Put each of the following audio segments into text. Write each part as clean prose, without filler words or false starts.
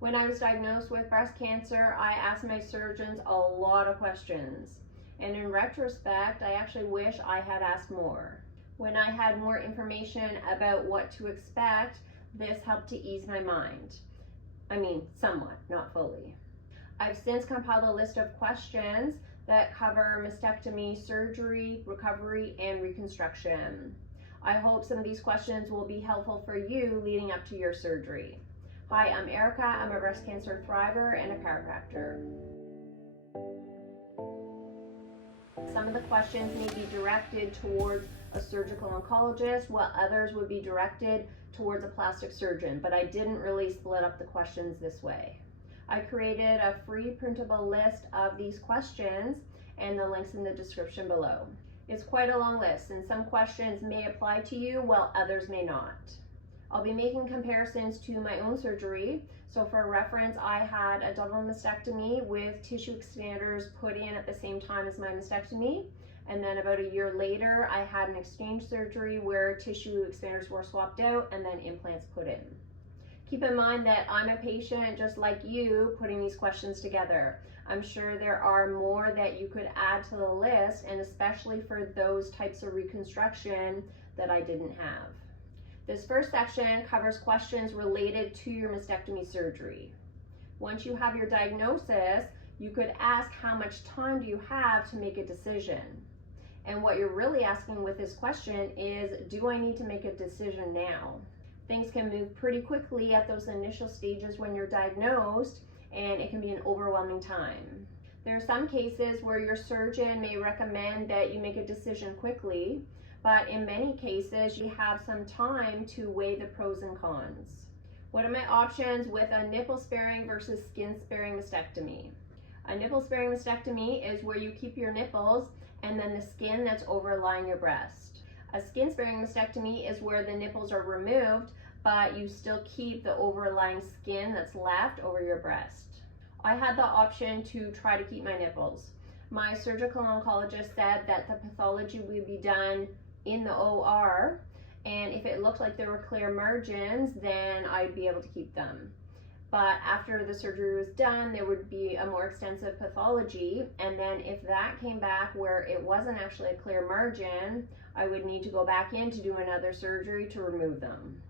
When I was diagnosed with breast cancer, I asked my surgeons a lot of questions. And in retrospect, I actually wish I had asked more. When I had more information about what to expect, this helped to ease my mind. I mean, somewhat, not fully. I've since compiled a list of questions that cover mastectomy, surgery, recovery, and reconstruction. I hope some of these questions will be helpful for you leading up to your surgery. Hi, I'm Erica. I'm a breast cancer thriver and a chiropractor. Some of the questions may be directed towards a surgical oncologist, while others would be directed towards a plastic surgeon, but I didn't really split up the questions this way. I created a free printable list of these questions, and the link's in the description below. It's quite a long list, and some questions may apply to you while others may not. I'll be making comparisons to my own surgery. So for reference, I had a double mastectomy with tissue expanders put in at the same time as my mastectomy. And then about a year later, I had an exchange surgery where tissue expanders were swapped out and then implants put in. Keep in mind that I'm a patient just like you putting these questions together. I'm sure there are more that you could add to the list, and especially for those types of reconstruction that I didn't have. This first section covers questions related to your mastectomy surgery. Once you have your diagnosis, you could ask how much time do you have to make a decision. And what you're really asking with this question is, do I need to make a decision now? Things can move pretty quickly at those initial stages when you're diagnosed, and it can be an overwhelming time. There are some cases where your surgeon may recommend that you make a decision quickly, but in many cases, you have some time to weigh the pros and cons. What are my options with a nipple-sparing versus skin-sparing mastectomy? A nipple-sparing mastectomy is where you keep your nipples and then the skin that's overlying your breast. A skin-sparing mastectomy is where the nipples are removed, but you still keep the overlying skin that's left over your breast. I had the option to try to keep my nipples. My surgical oncologist said that the pathology would be done in the OR, and if it looked like there were clear margins, then I'd be able to keep them. But after the surgery was done, there would be a more extensive pathology, and then if that came back where it wasn't actually a clear margin, I would need to go back in to do another surgery to remove them.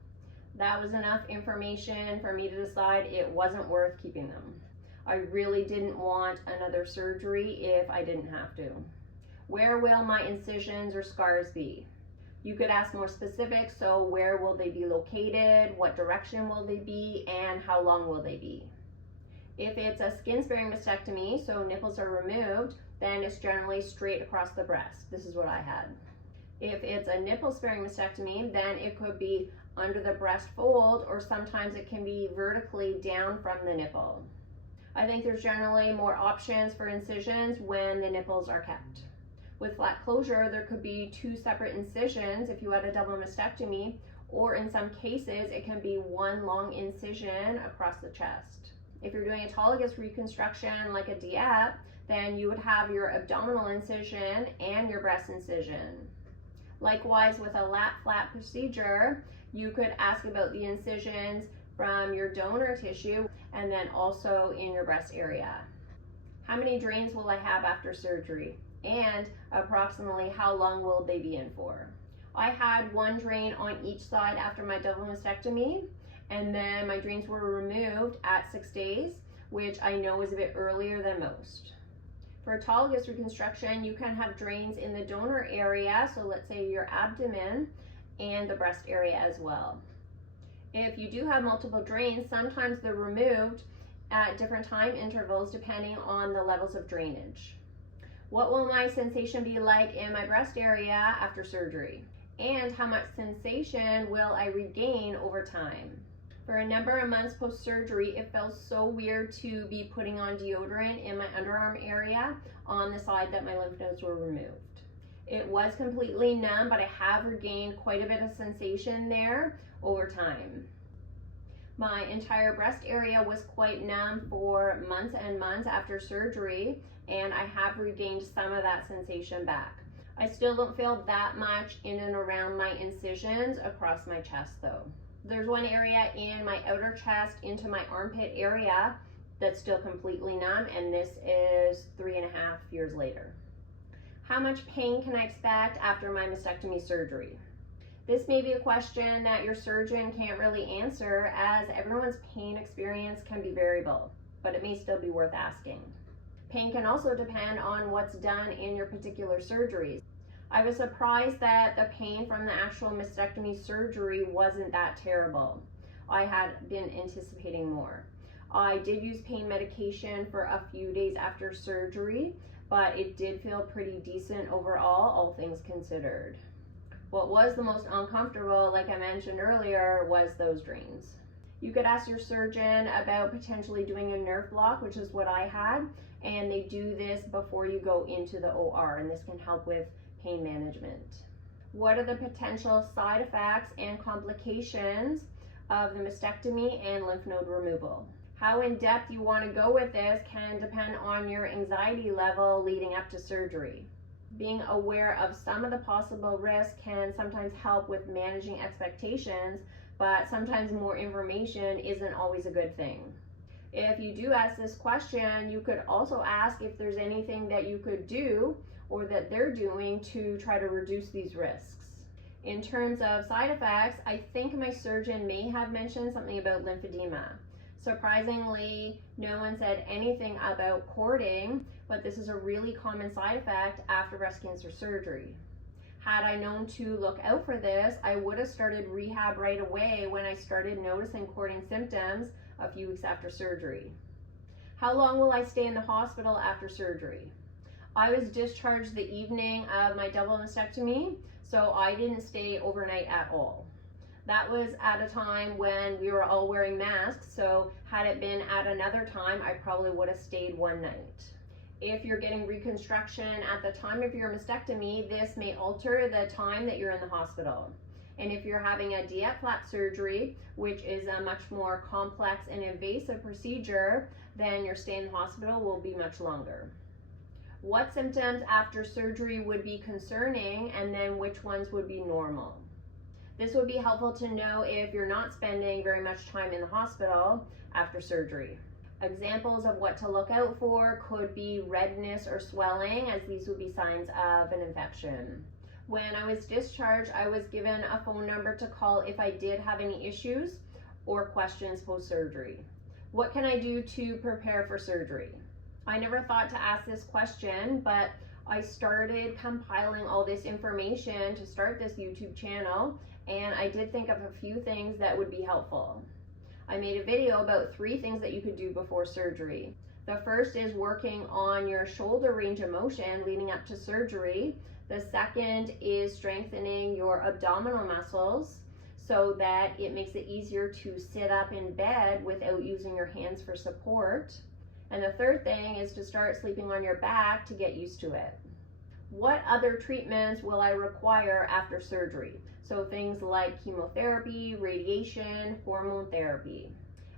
That was enough information for me to decide it wasn't worth keeping them. I really didn't want another surgery if I didn't have to. Where will my incisions or scars be? You could ask more specific, so where will they be located, what direction will they be, and how long will they be? If it's a skin-sparing mastectomy, so nipples are removed, then it's generally straight across the breast. This is what I had. If it's a nipple-sparing mastectomy, then it could be under the breast fold, or sometimes it can be vertically down from the nipple. I think there's generally more options for incisions when the nipples are kept. With flat closure, there could be 2 separate incisions if you had a double mastectomy, or in some cases, it can be one long incision across the chest. If you're doing autologous reconstruction like a DIEP, then you would have your abdominal incision and your breast incision. Likewise, with a lat flap procedure, you could ask about the incisions from your donor tissue and then also in your breast area. How many drains will I have after surgery? And approximately how long will they be in for? I had 1 drain on each side after my double mastectomy, and then my drains were removed at 6 days, which I know is a bit earlier than most. For autologous reconstruction, you can have drains in the donor area, so let's say your abdomen, and the breast area as well. If you do have multiple drains, sometimes they're removed at different time intervals depending on the levels of drainage. What will my sensation be like in my breast area after surgery? And how much sensation will I regain over time? For a number of months post-surgery, it felt so weird to be putting on deodorant in my underarm area on the side that my lymph nodes were removed. It was completely numb, but I have regained quite a bit of sensation there over time. My entire breast area was quite numb for months and months after surgery, and I have regained some of that sensation back. I still don't feel that much in and around my incisions across my chest though. There's one area in my outer chest into my armpit area that's still completely numb, and this is 3.5 years later. How much pain can I expect after my mastectomy surgery? This may be a question that your surgeon can't really answer, as everyone's pain experience can be variable, but it may still be worth asking. Pain can also depend on what's done in your particular surgeries. I was surprised that the pain from the actual mastectomy surgery wasn't that terrible. I had been anticipating more. I did use pain medication for a few days after surgery, but it did feel pretty decent overall, all things considered. What was the most uncomfortable, like I mentioned earlier, was those drains. You could ask your surgeon about potentially doing a nerve block, which is what I had, and they do this before you go into the OR, and this can help with pain management. What are the potential side effects and complications of the mastectomy and lymph node removal? How in depth you want to go with this can depend on your anxiety level leading up to surgery. Being aware of some of the possible risks can sometimes help with managing expectations, but sometimes more information isn't always a good thing. If you do ask this question, you could also ask if there's anything that you could do or that they're doing to try to reduce these risks. In terms of side effects, I think my surgeon may have mentioned something about lymphedema. Surprisingly, no one said anything about cording, but this is a really common side effect after breast cancer surgery. Had I known to look out for this, I would have started rehab right away when I started noticing cording symptoms a few weeks after surgery. How long will I stay in the hospital after surgery? I was discharged the evening of my double mastectomy, so I didn't stay overnight at all. That was at a time when we were all wearing masks, so had it been at another time, I probably would have stayed one night. If you're getting reconstruction at the time of your mastectomy, this may alter the time that you're in the hospital. And if you're having a DF flap surgery, which is a much more complex and invasive procedure, then your stay in the hospital will be much longer. What symptoms after surgery would be concerning, and then which ones would be normal? This would be helpful to know if you're not spending very much time in the hospital after surgery. Examples of what to look out for could be redness or swelling, as these would be signs of an infection. When I was discharged, I was given a phone number to call if I did have any issues or questions post-surgery. What can I do to prepare for surgery? I never thought to ask this question, but I started compiling all this information to start this YouTube channel, and I did think of a few things that would be helpful. I made a video about 3 things that you could do before surgery. The first is working on your shoulder range of motion leading up to surgery. The second is strengthening your abdominal muscles so that it makes it easier to sit up in bed without using your hands for support. And the third thing is to start sleeping on your back to get used to it. What other treatments will I require after surgery? So things like chemotherapy, radiation, hormone therapy.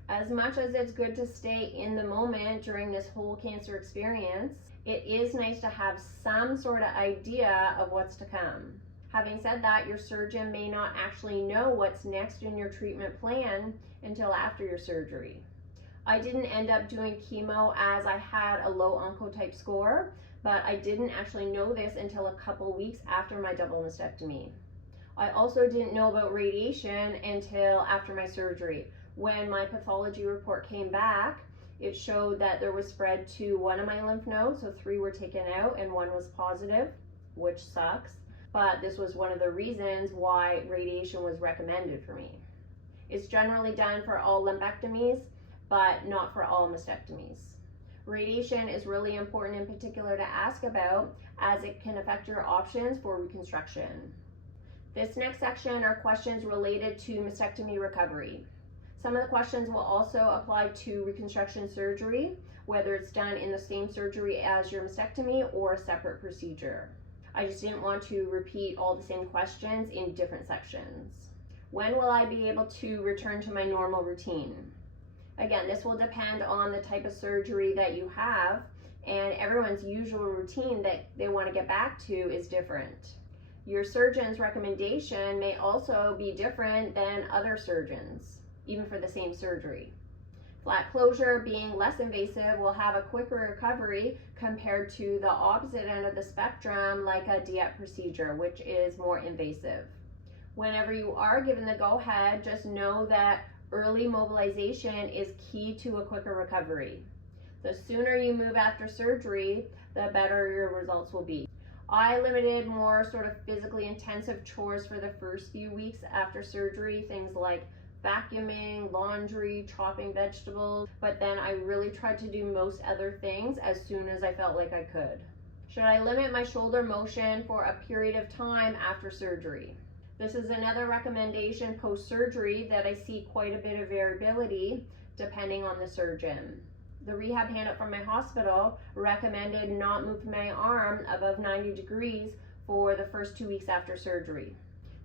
As much as it's good to stay in the moment during this whole cancer experience, it is nice to have some sort of idea of what's to come. Having said that, your surgeon may not actually know what's next in your treatment plan until after your surgery. I didn't end up doing chemo as I had a low oncotype score, but I didn't actually know this until a couple weeks after my double mastectomy. I also didn't know about radiation until after my surgery. When my pathology report came back, it showed that there was spread to one of my lymph nodes, so 3 were taken out and 1 was positive, which sucks. But this was one of the reasons why radiation was recommended for me. It's generally done for all lumpectomies, but not for all mastectomies. Radiation is really important in particular to ask about, as it can affect your options for reconstruction. This next section are questions related to mastectomy recovery. Some of the questions will also apply to reconstruction surgery, whether it's done in the same surgery as your mastectomy or a separate procedure. I just didn't want to repeat all the same questions in different sections. When will I be able to return to my normal routine? Again, this will depend on the type of surgery that you have, and everyone's usual routine that they want to get back to is different. Your surgeon's recommendation may also be different than other surgeons, even for the same surgery. Flat closure, being less invasive, will have a quicker recovery compared to the opposite end of the spectrum, like a DIEP procedure, which is more invasive. Whenever you are given the go-ahead, just know that early mobilization is key to a quicker recovery. The sooner you move after surgery, the better your results will be. I limited more sort of physically intensive chores for the first few weeks after surgery, things like vacuuming, laundry, chopping vegetables, but then I really tried to do most other things as soon as I felt like I could. Should I limit my shoulder motion for a period of time after surgery? This is another recommendation post-surgery that I see quite a bit of variability depending on the surgeon. The rehab handout from my hospital recommended not move my arm above 90 degrees for the first 2 weeks after surgery.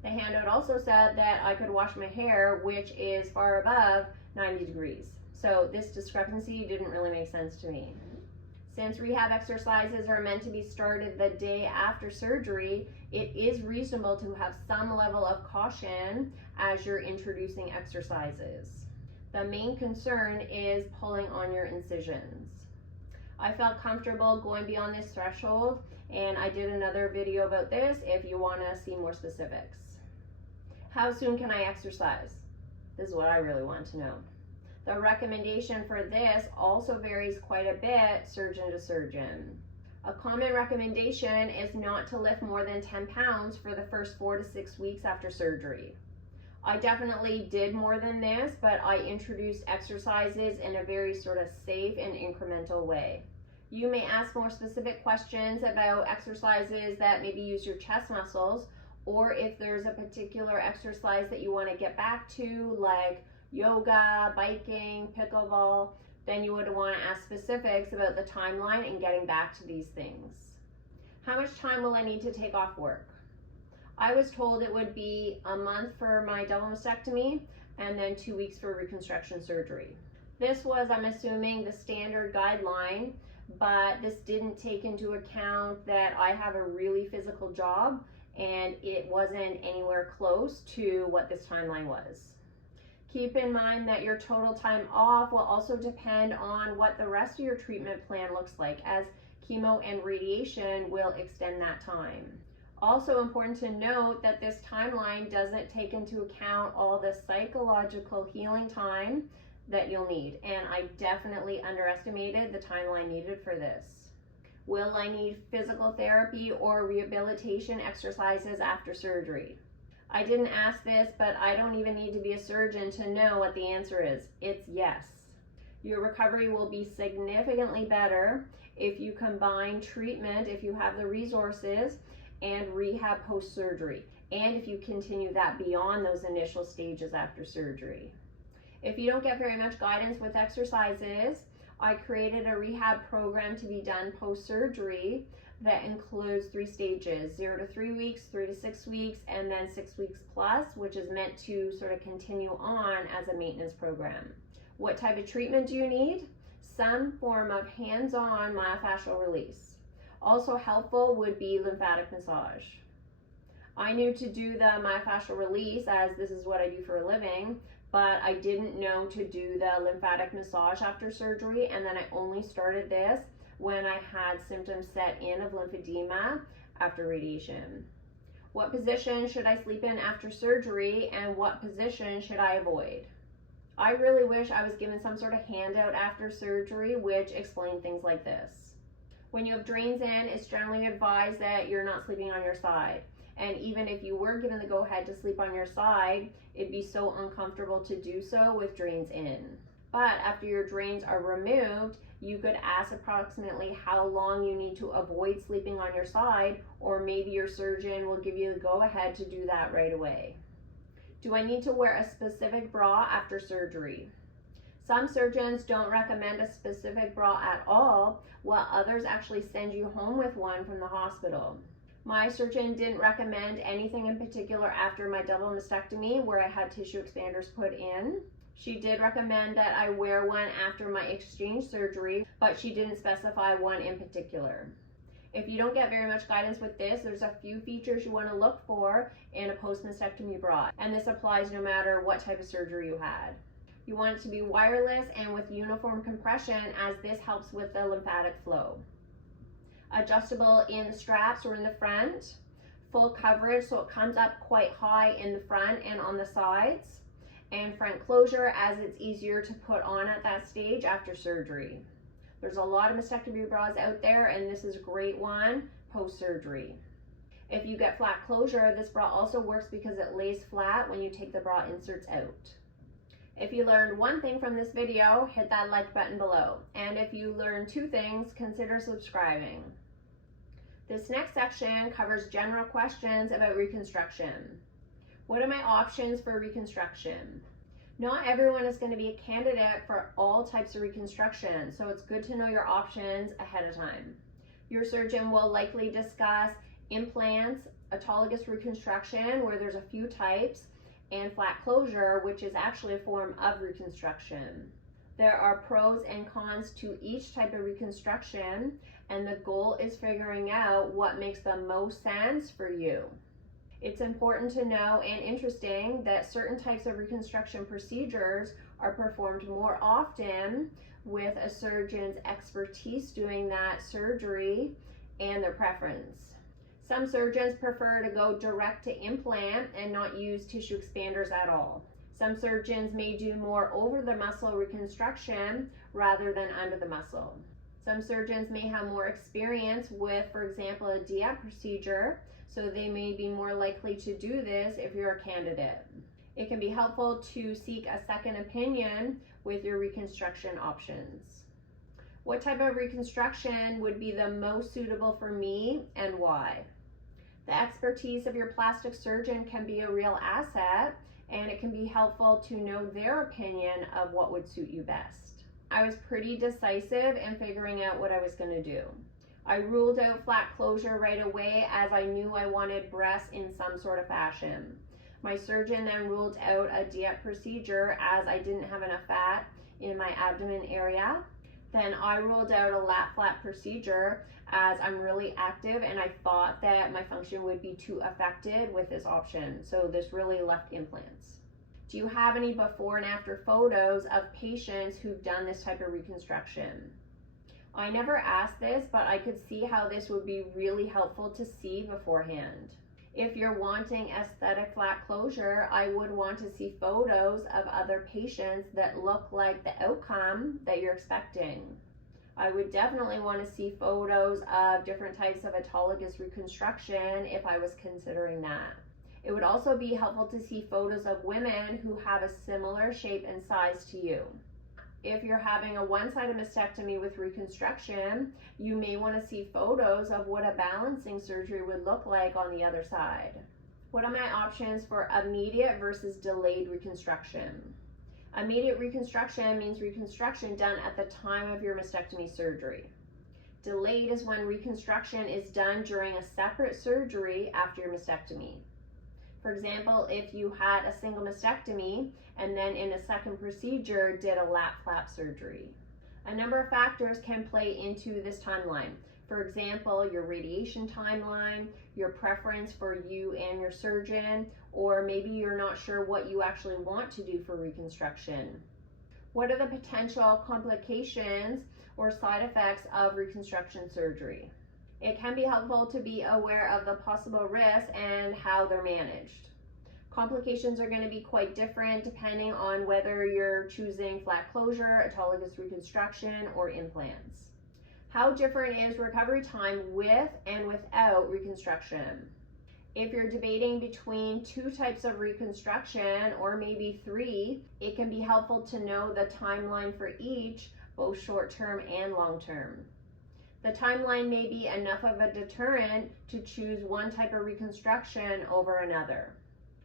The handout also said that I could wash my hair, which is far above 90 degrees. So this discrepancy didn't really make sense to me. Since rehab exercises are meant to be started the day after surgery, it is reasonable to have some level of caution as you're introducing exercises. The main concern is pulling on your incisions. I felt comfortable going beyond this threshold, and I did another video about this if you want to see more specifics. How soon can I exercise? This is what I really want to know. The recommendation for this also varies quite a bit surgeon to surgeon. A common recommendation is not to lift more than 10 pounds for the first 4 to 6 weeks after surgery. I definitely did more than this, but I introduced exercises in a very sort of safe and incremental way. You may ask more specific questions about exercises that maybe use your chest muscles, or if there's a particular exercise that you want to get back to, like yoga, biking, pickleball, then you would want to ask specifics about the timeline and getting back to these things. How much time will I need to take off work? I was told it would be a month for my double mastectomy and then 2 weeks for reconstruction surgery. This was, I'm assuming, the standard guideline, but this didn't take into account that I have a really physical job and it wasn't anywhere close to what this timeline was. Keep in mind that your total time off will also depend on what the rest of your treatment plan looks like, as chemo and radiation will extend that time. Also important to note that this timeline doesn't take into account all the psychological healing time that you'll need, and I definitely underestimated the timeline needed for this. Will I need physical therapy or rehabilitation exercises after surgery? I didn't ask this, but I don't even need to be a surgeon to know what the answer is. It's yes. Your recovery will be significantly better if you combine treatment, if you have the resources, and rehab post-surgery, and if you continue that beyond those initial stages after surgery. If you don't get very much guidance with exercises, I created a rehab program to be done post-surgery that includes 3 stages, 0 to 3 weeks, 3 to 6 weeks, and then 6 weeks plus, which is meant to sort of continue on as a maintenance program. What type of treatment do you need? Some form of hands-on myofascial release. Also helpful would be lymphatic massage. I knew to do the myofascial release, as this is what I do for a living, but I didn't know to do the lymphatic massage after surgery, and then I only started this when I had symptoms set in of lymphedema after radiation. What position should I sleep in after surgery, and what position should I avoid? I really wish I was given some sort of handout after surgery which explained things like this. When you have drains in, it's generally advised that you're not sleeping on your side. And even if you were given the go-ahead to sleep on your side, it'd be so uncomfortable to do so with drains in. But after your drains are removed, you could ask approximately how long you need to avoid sleeping on your side, or maybe your surgeon will give you the go-ahead to do that right away. Do I need to wear a specific bra after surgery? Some surgeons don't recommend a specific bra at all, while others actually send you home with one from the hospital. My surgeon didn't recommend anything in particular after my double mastectomy, where I had tissue expanders put in. She did recommend that I wear one after my exchange surgery, but she didn't specify one in particular. If you don't get very much guidance with this, there's a few features you want to look for in a post-mastectomy bra, and this applies no matter what type of surgery you had. You want it to be wireless and with uniform compression, as this helps with the lymphatic flow. Adjustable in the straps or in the front. Full coverage, so it comes up quite high in the front and on the sides. And front closure, as it's easier to put on at that stage after surgery. There's a lot of mastectomy bras out there, and this is a great one post-surgery. If you get flat closure, this bra also works because it lays flat when you take the bra inserts out. If you learned one thing from this video, hit that like button below. And if you learned 2 things, consider subscribing. This next section covers general questions about reconstruction. What are my options for reconstruction? Not everyone is going to be a candidate for all types of reconstruction, so it's good to know your options ahead of time. Your surgeon will likely discuss implants, autologous reconstruction, where there's a few types, and flat closure, which is actually a form of reconstruction. There are pros and cons to each type of reconstruction, and the goal is figuring out what makes the most sense for you. It's important to know and interesting that certain types of reconstruction procedures are performed more often with a surgeon's expertise doing that surgery and their preference. Some surgeons prefer to go direct to implant and not use tissue expanders at all. Some surgeons may do more over the muscle reconstruction rather than under the muscle. Some surgeons may have more experience with, for example, a DIAP procedure, so they may be more likely to do this if you're a candidate. It can be helpful to seek a second opinion with your reconstruction options. What type of reconstruction would be the most suitable for me and why? The expertise of your plastic surgeon can be a real asset, and it can be helpful to know their opinion of what would suit you best. I was pretty decisive in figuring out what I was going to do. I ruled out flat closure right away, as I knew I wanted breasts in some sort of fashion. My surgeon then ruled out a DIAP procedure, as I didn't have enough fat in my abdomen area. Then I ruled out a lat flat procedure, as I'm really active and I thought that my function would be too affected with this option. So this really left implants. Do you have any before and after photos of patients who've done this type of reconstruction? I never asked this, but I could see how this would be really helpful to see beforehand. If you're wanting aesthetic flat closure, I would want to see photos of other patients that look like the outcome that you're expecting. I would definitely want to see photos of different types of autologous reconstruction if I was considering that. It would also be helpful to see photos of women who have a similar shape and size to you. If you're having a one-sided mastectomy with reconstruction, you may want to see photos of what a balancing surgery would look like on the other side. What are my options for immediate versus delayed reconstruction? Immediate reconstruction means reconstruction done at the time of your mastectomy surgery. Delayed is when reconstruction is done during a separate surgery after your mastectomy. For example, if you had a single mastectomy and then in a second procedure did a lat flap surgery. A number of factors can play into this timeline. For example, your radiation timeline, your preference for you and your surgeon, or maybe you're not sure what you actually want to do for reconstruction. What are the potential complications or side effects of reconstruction surgery? It can be helpful to be aware of the possible risks and how they're managed. Complications are going to be quite different depending on whether you're choosing flat closure, autologous reconstruction, or implants. How different is recovery time with and without reconstruction? If you're debating between 2 types of reconstruction, or maybe 3, it can be helpful to know the timeline for each, both short-term and long-term. The timeline may be enough of a deterrent to choose one type of reconstruction over another.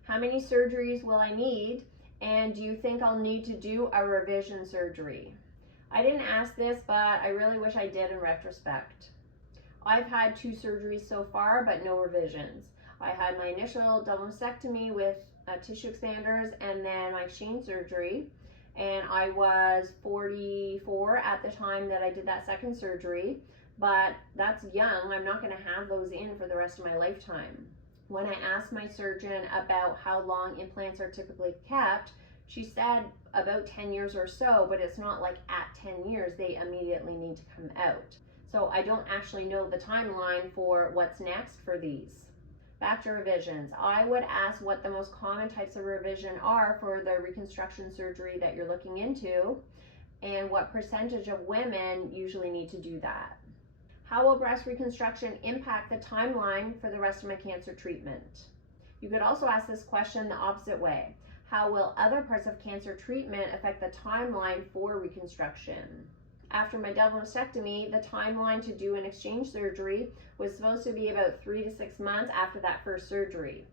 How many surgeries will I need? And do you think I'll need to do a revision surgery? I didn't ask this, but I really wish I did in retrospect. I've had 2 surgeries so far, but no revisions. I had my initial double mastectomy with tissue expanders and then my Shane surgery. And I was 44 at the time that I did that second surgery. but that's young. I'm not going to have those in for the rest of my lifetime. When I asked my surgeon about how long implants are typically kept, she said about 10 years or so, but it's not like at 10 years they immediately need to come out. So I don't actually know the timeline for what's next for these. Back to revisions. I would ask what the most common types of revision are for the reconstruction surgery that you're looking into, and what percentage of women usually need to do that. How will breast reconstruction impact the timeline for the rest of my cancer treatment? You could also ask this question the opposite way. How will other parts of cancer treatment affect the timeline for reconstruction? After my double mastectomy, the timeline to do an exchange surgery was supposed to be about 3 to 6 months after that first surgery.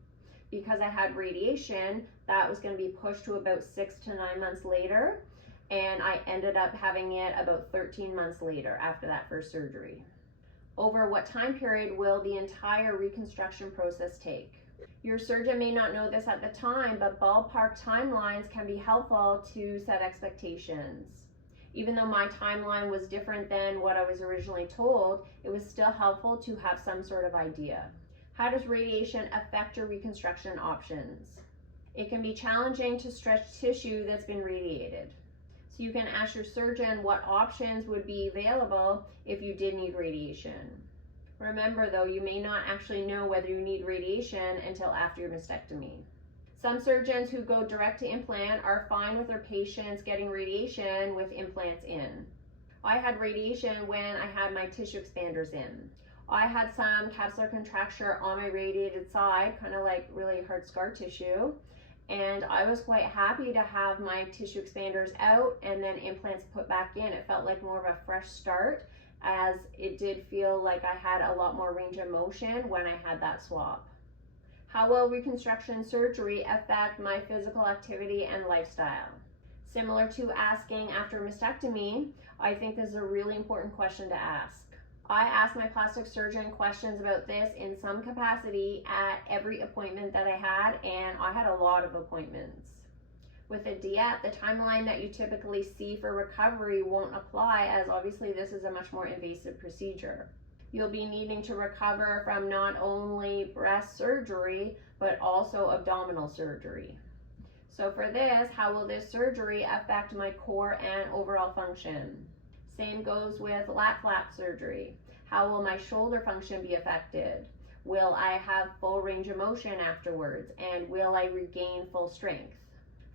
Because I had radiation, that was going to be pushed to about 6 to 9 months later, and I ended up having it about 13 months later after that first surgery. Over what time period will the entire reconstruction process take? Your surgeon may not know this at the time, but ballpark timelines can be helpful to set expectations. Even though my timeline was different than what I was originally told, it was still helpful to have some sort of idea. How does radiation affect your reconstruction options? It can be challenging to stretch tissue that's been radiated. So you can ask your surgeon what options would be available if you did need radiation. Remember though, you may not actually know whether you need radiation until after your mastectomy. Some surgeons who go direct to implant are fine with their patients getting radiation with implants in. I had radiation when I had my tissue expanders in. I had some capsular contracture on my radiated side, kind of like really hard scar tissue. And I was quite happy to have my tissue expanders out and then implants put back in. It felt like more of a fresh start, as it did feel like I had a lot more range of motion when I had that swap. How will reconstruction surgery affect my physical activity and lifestyle? Similar to asking after mastectomy, I think this is a really important question to ask. I asked my plastic surgeon questions about this in some capacity at every appointment that I had, and I had a lot of appointments. With a DIEP, the timeline that you typically see for recovery won't apply, as obviously this is a much more invasive procedure. You'll be needing to recover from not only breast surgery, but also abdominal surgery. So for this, how will this surgery affect my core and overall function? Same goes with lat flap surgery. How will my shoulder function be affected? Will I have full range of motion afterwards? And will I regain full strength?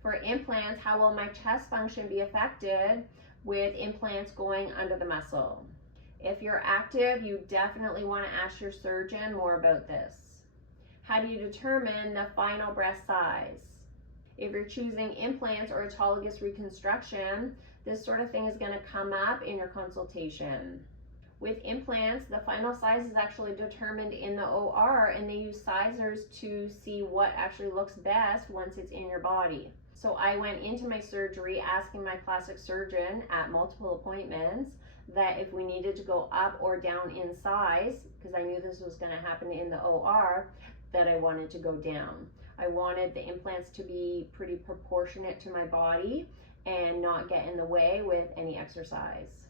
For implants, how will my chest function be affected with implants going under the muscle? If you're active, you definitely want to ask your surgeon more about this. How do you determine the final breast size? If you're choosing implants or autologous reconstruction, this sort of thing is going to come up in your consultation. With implants, the final size is actually determined in the OR, and they use sizers to see what actually looks best once it's in your body. So I went into my surgery asking my plastic surgeon at multiple appointments that if we needed to go up or down in size, because I knew this was going to happen in the OR, that I wanted to go down. I wanted the implants to be pretty proportionate to my body and not get in the way with any exercise.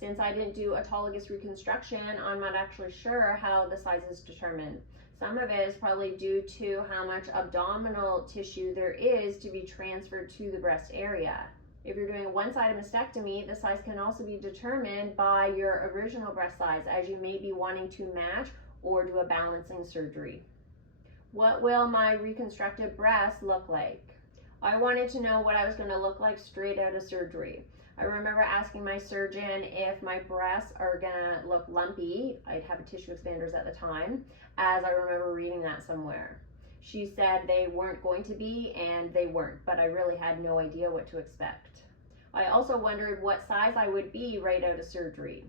Since I didn't do autologous reconstruction, I'm not actually sure how the size is determined. Some of it is probably due to how much abdominal tissue there is to be transferred to the breast area. If you're doing a one-sided mastectomy, the size can also be determined by your original breast size, as you may be wanting to match or do a balancing surgery. What will my reconstructed breast look like? I wanted to know what I was going to look like straight out of surgery. I remember asking my surgeon if my breasts are going to look lumpy. I'd have tissue expanders at the time, as I remember reading that somewhere. She said they weren't going to be, and they weren't, but I really had no idea what to expect. I also wondered what size I would be right out of surgery.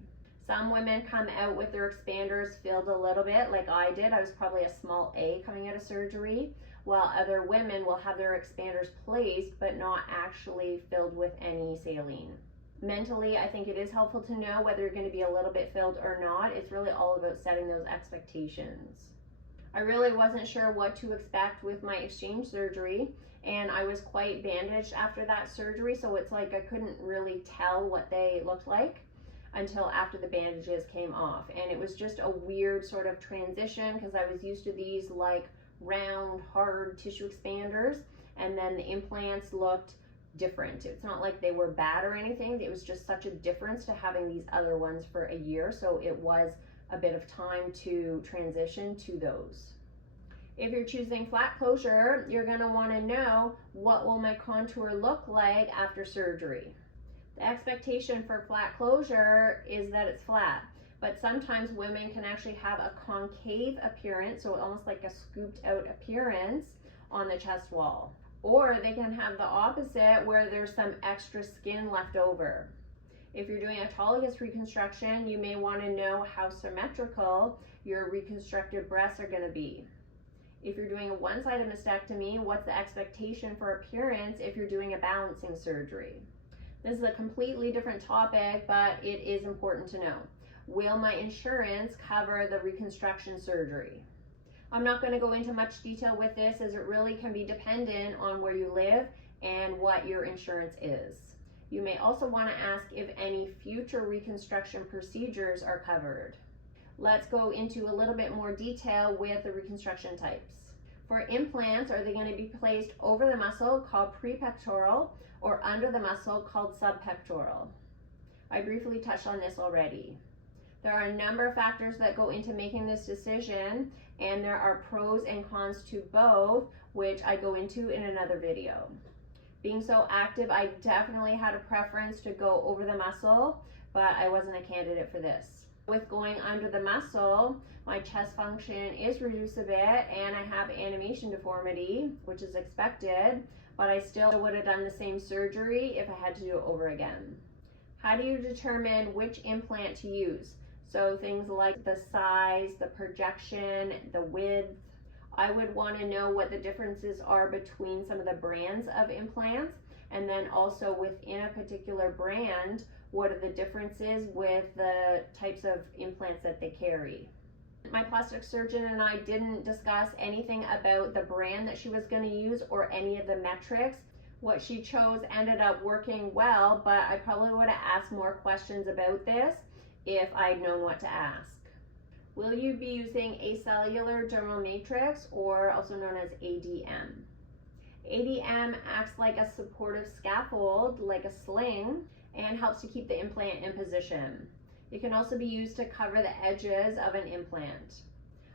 Some women come out with their expanders filled a little bit, like I did. I was probably a small A coming out of surgery, while other women will have their expanders placed but not actually filled with any saline. Mentally, I think it is helpful to know whether you're going to be a little bit filled or not. It's really all about setting those expectations. I really wasn't sure what to expect with my exchange surgery, and I was quite bandaged after that surgery, so it's like I couldn't really tell what they looked like. until after the bandages came off. And it was just a weird sort of transition because I was used to these like round, hard tissue expanders, and then the implants looked different. It's not like they were bad or anything. It was just such a difference to having these other ones for a year. So it was a bit of time to transition to those. If you're choosing flat closure, you're going to want to know, what will my contour look like after surgery? The expectation for flat closure is that it's flat, but sometimes women can actually have a concave appearance, so almost like a scooped out appearance on the chest wall. Or they can have the opposite, where there's some extra skin left over. If you're doing autologous reconstruction, you may want to know how symmetrical your reconstructed breasts are going to be. If you're doing a one-sided mastectomy, what's the expectation for appearance if you're doing a balancing surgery? This is a completely different topic, but it is important to know. Will my insurance cover the reconstruction surgery? I'm not going to go into much detail with this, as it really can be dependent on where you live and what your insurance is. You may also want to ask if any future reconstruction procedures are covered. Let's go into a little bit more detail with the reconstruction types. For implants, are they going to be placed over the muscle, called prepectoral, or under the muscle, called subpectoral? I briefly touched on this already. There are a number of factors that go into making this decision, and there are pros and cons to both, which I go into in another video. Being so active, I definitely had a preference to go over the muscle, but I wasn't a candidate for this. With going under the muscle, my chest function is reduced a bit, and I have animation deformity, which is expected, but I still would have done the same surgery if I had to do it over again. How do you determine which implant to use? So things like the size, the projection, the width. I would want to know what the differences are between some of the brands of implants, and then also within a particular brand, what are the differences with the types of implants that they carry. My plastic surgeon and I didn't discuss anything about the brand that she was going to use or any of the metrics. What she chose ended up working well, but I probably would have asked more questions about this if I'd known what to ask. Will you be using acellular dermal matrix, or also known as ADM? ADM acts like a supportive scaffold, like a sling, and helps to keep the implant in position. It can also be used to cover the edges of an implant.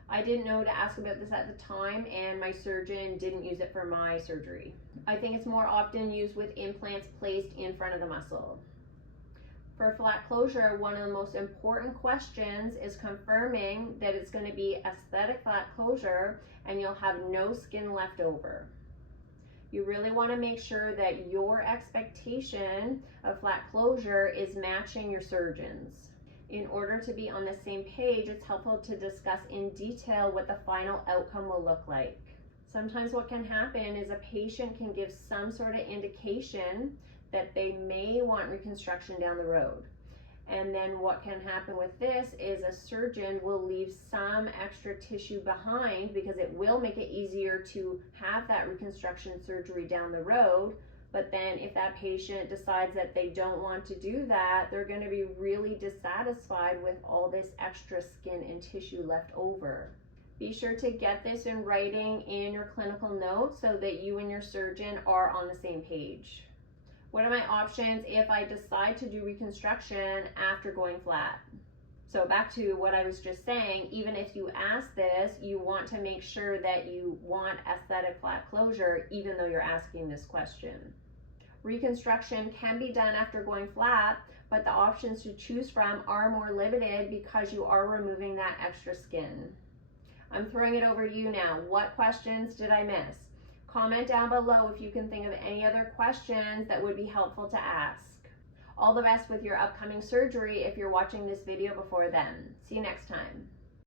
I didn't know to ask about this at the time, and my surgeon didn't use it for my surgery. I think it's more often used with implants placed in front of the muscle. For flat closure, one of the most important questions is confirming that it's going to be aesthetic flat closure and you'll have no skin left over. You really want to make sure that your expectation of flat closure is matching your surgeon's. In order to be on the same page, it's helpful to discuss in detail what the final outcome will look like. Sometimes what can happen is a patient can give some sort of indication that they may want reconstruction down the road. And then what can happen with this is a surgeon will leave some extra tissue behind because it will make it easier to have that reconstruction surgery down the road. But then if that patient decides that they don't want to do that, they're going to be really dissatisfied with all this extra skin and tissue left over. Be sure to get this in writing in your clinical notes so that you and your surgeon are on the same page. What are my options if I decide to do reconstruction after going flat? So back to what I was just saying, even if you ask this, you want to make sure that you want aesthetic flat closure, even though you're asking this question. Reconstruction can be done after going flat, but the options to choose from are more limited because you are removing that extra skin. I'm throwing it over to you now. What questions did I miss? Comment down below if you can think of any other questions that would be helpful to ask. All the best with your upcoming surgery if you're watching this video before then. See you next time.